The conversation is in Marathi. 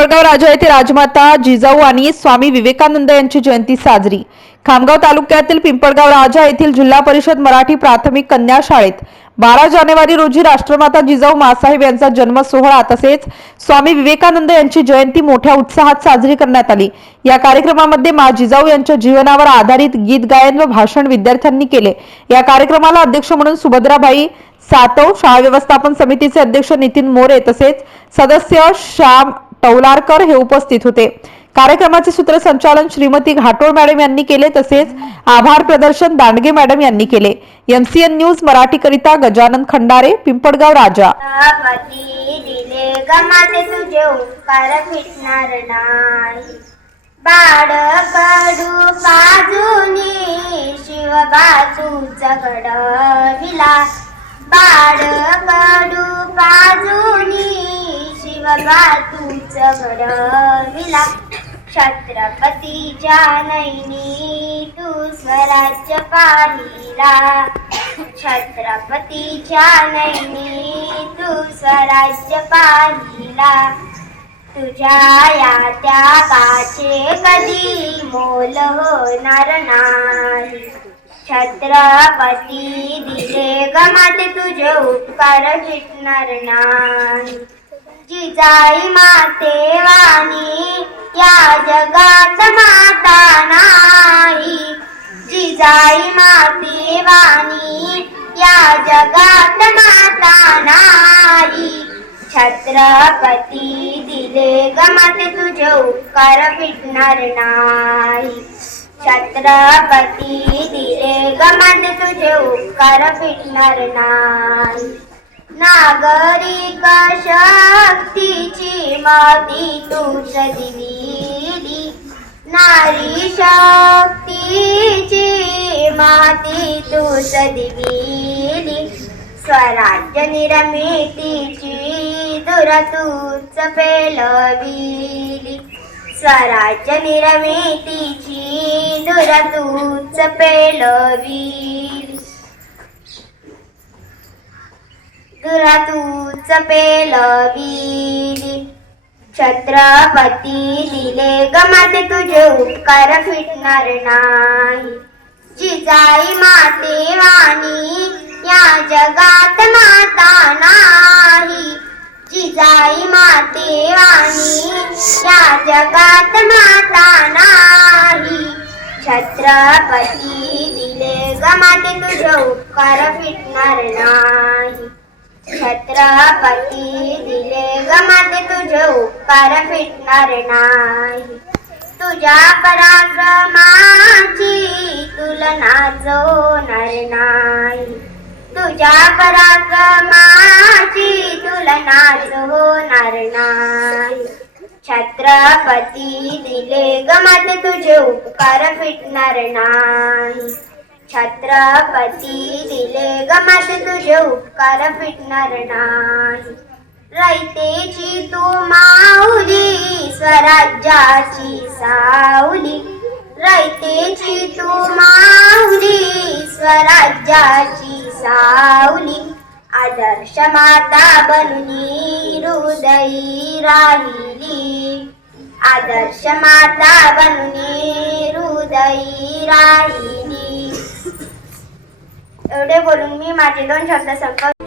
पिंपळगाव राजा येथे राजमाता जिजाऊ आणि स्वामी विवेकानंद यांची जयंती साजरी। खामगाव तालुक्यातील पिंपळगाव राजा येथील जिल्हा परिषद मराठी प्राथमिक कन्या शाळेत 12 जानेवारी रोजी राष्ट्रमाता जिजाऊ माँसाहेब यांचा जन्म सोहळा तसेच स्वामी विवेकानंद यांची जयंती मोठ्या उत्साहात साजरी करण्यात आली। या कार्यक्रमामध्ये माँ जिजाऊ यांच्या जीवनावर आधारित गीत गायन व भाषण विद्यार्थ्यांनी केले। या कार्यक्रमाला अध्यक्ष म्हणून सुभद्राबाई सातव, शाळा व्यवस्थापन समितीचे अध्यक्ष नितीन मोरे तसेच सदस्य श्याम टौलारकर हे उपस्थित होते। कार्यक्रमाचे सूत्रसंचालन श्रीमती घाटोळ मॅडम यांनी केले तसेच आभार प्रदर्शन दांडगे मॅडम यांनी केले। एमसीएन न्यूज मराठी करिता गजानन खंडारे, पिंपळगाव राजा। दिले गमाते तुझे उपकार फिटणार नाही, बाळ कडू काजूनी शिवबाजूचा घडविला, बाळ कडू काजूनी शिवबाजूचा घडविला, छत्रपतीच्या नैनी तू स्वराज्य पाहिला, छत्रपतीच्या नैनी तू स्वराज्य पाहिला, तुझ्या या त्यागाचे कधी मोल होणार नाही, छत्रपती दिले गमाते तुझे उपकार फिटणार नाही, जिजाई माते वाणी या जगात माता नाही, जिजाई माते वाणी या जगात माता नाही, छत्रपती दिले गमाते तुझे उपकार फिटणार नाही, छत्रपती दिले गमाते तुझे उपकार फिटणार नाही, नागरिक शक्तीची माती तूच दिली, नारी शक्तीची माती तूच दिली, स्वराज्य निर्मितीची धुरा तूच पेलविली, स्वराज्य निर्मितीची धुरा तूच पेलविली, धुरा तूच पेलविली, छत्रपती दिले गमाते तुझे उपकार फिटणार नाही, जिजाई माते वाणी या जगात माता नाही, जिजाई माते वाणी या जगात माता नाही, छत्रपती दिले गमाते तुझे उपकार फिटणार नाही, छत्रपती दिले गमाते तुझे उपकार फिटणार नाही, तुझ्या पराक्रमाची तुलनाच होणार नाही, तुझ्या पराक्रमाची तुलनाच होणार नाही, छत्रपती दिले गमाते तुझे उपकार फिटणार नाही, छत्रपती दिले गमाते तुझे उपकार फिटणार नाही, रयतेची तू माऊली स्वराज्याची सावली, रयतेची तू माऊली स्वराज्याची सावली, आदर्श माता बनूनी हृदयी राहिली, आदर्श माता बनूनी हृदयी राहिली। एवढे बोलून मी माझे 2 शब्द संपवले।